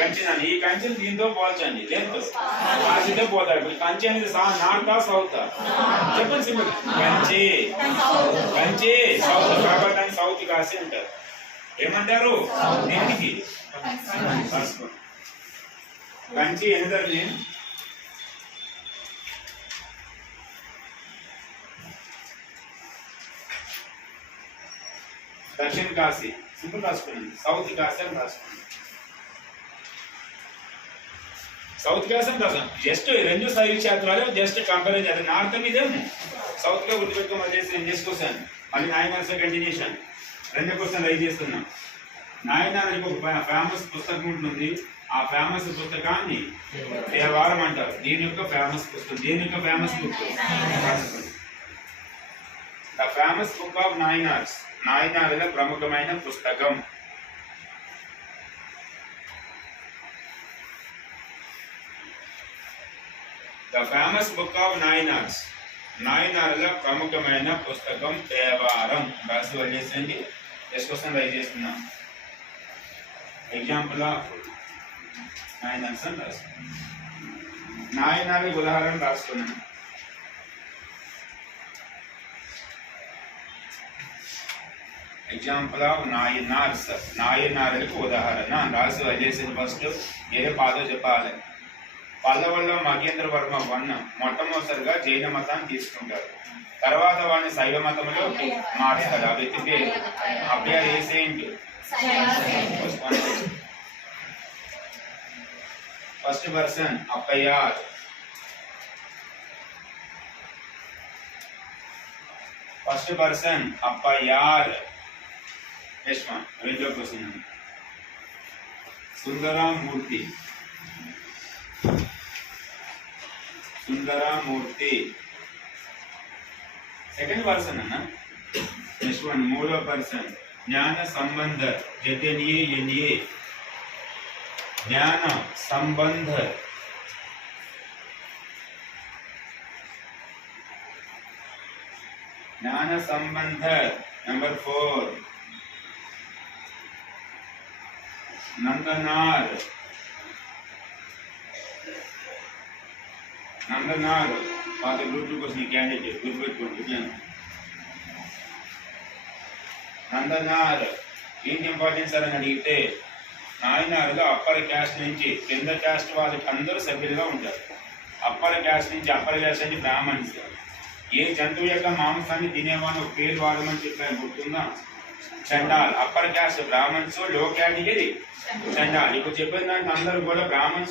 కంచెనాన్ని ఈ కంచెని దీంతో పోల్చండి లెంత్ రాసితే పోతాడు. ఇప్పుడు కంచె అనేది నార్తా సౌతా చెప్పండి సింపుల్. కంచె కంచె సౌత్ కాబట్టి సౌత్ కాసి అంటారు. ఏమంటారు దేనికి? కంచి ఎనిమిది దక్షిణ కాశీ సింపుల్ రాసుకోండి. సౌత్ కాశీ అని రాసుకోండి. సౌత్ కాశీ అని రాసుకోండి. జస్ట్ రెండు శైవ క్షేత్రాలు జస్ట్ కంపేర్ చేయాలి. నార్త్ ఇదేమో సౌత్ గా గుర్తుపెట్టుకోమని చేసి నెక్స్ట్ క్వశ్చన్ మళ్ళీ నాయన కంటిన్యూషన్ రెండో క్వశ్చన్ రైజ్ చేస్తున్నాం. నాయనానికి ఒక ఫేమస్ పుస్తకం ఉంటుంది. ఆ ఫేమస్ పుస్తకాన్ని దేవారం అంటారు. దీని యొక్క ఫేమస్ పుస్తకం. దీని యొక్క famous book the famous book of Nayanars. నాయనారుల ప్రముఖమైన పుస్తకం. The famous book of Nayanars. నాయనారుల ప్రముఖమైన పుస్తకం దేవారం. రాసి వదిలేసండి. నెక్స్ట్ క్వశ్చన్ రైజ్ చేస్తున్నాం. ఎగ్జాంపుల్ ఆఫ్ నాయనార్స్ అని రాసుకున్నాం. నాయనారికి ఉదాహరణ రాసుకున్నాను. Example of నాయనార్స్. నాయనారులకు ఉదాహరణ రాసి వదిలేసింది. ఫస్ట్ ఏదో పాదో చెప్పాలి. పల్లవుల్లో మగేంద్ర వర్మ వన్ మొట్టమొదటిగా జైన మతాన్ని తీసుకుంటారు. తర్వాత వాడిని శైవ మతంలో మార్చారు. ఆ వ్యక్తి పేరు అభ్యర్ a saint. First person Appayyar. First person Appayyar. Next one రెండో question Sundaramurthy. Sundaramurthy second person అన్న. నెక్స్ట్ వన్ మూడో పర్సన్ జ్ఞాన సంబంధ. జెన్ఏ జ్ఞాన సంబంధ. జ్ఞాన సంబంధ. నెంబర్ 4 నందనార్. నందనార్ పాత గ్రూప్ కోసం క్యాండిడేట్ గుర్తుపెట్టుకోండి. నందనార్ ఏంటి ఇంపార్టెన్స్ అని అడిగితే నాయనారుగా అప్పర్ క్యాస్ట్ నుంచి కింద క్యాస్ట్ వాళ్ళకి అందరూ సభ్యులుగా ఉంటారు. అప్పర్ క్యాస్ట్ నుంచి అప్పర్ క్యాస్ట్ నుంచి బ్రాహ్మణ్స్. ఏ జంతువు యొక్క మాంసాన్ని తినేవాళ్ళు పేరు వాడమని చెప్పారు గుర్తుందా? Chandal. Upper caste Brahmins. Low category చండాల్. ఇప్పుడు చెప్పిన దాంట్లో అందరూ కూడా బ్రాహ్మణ్స్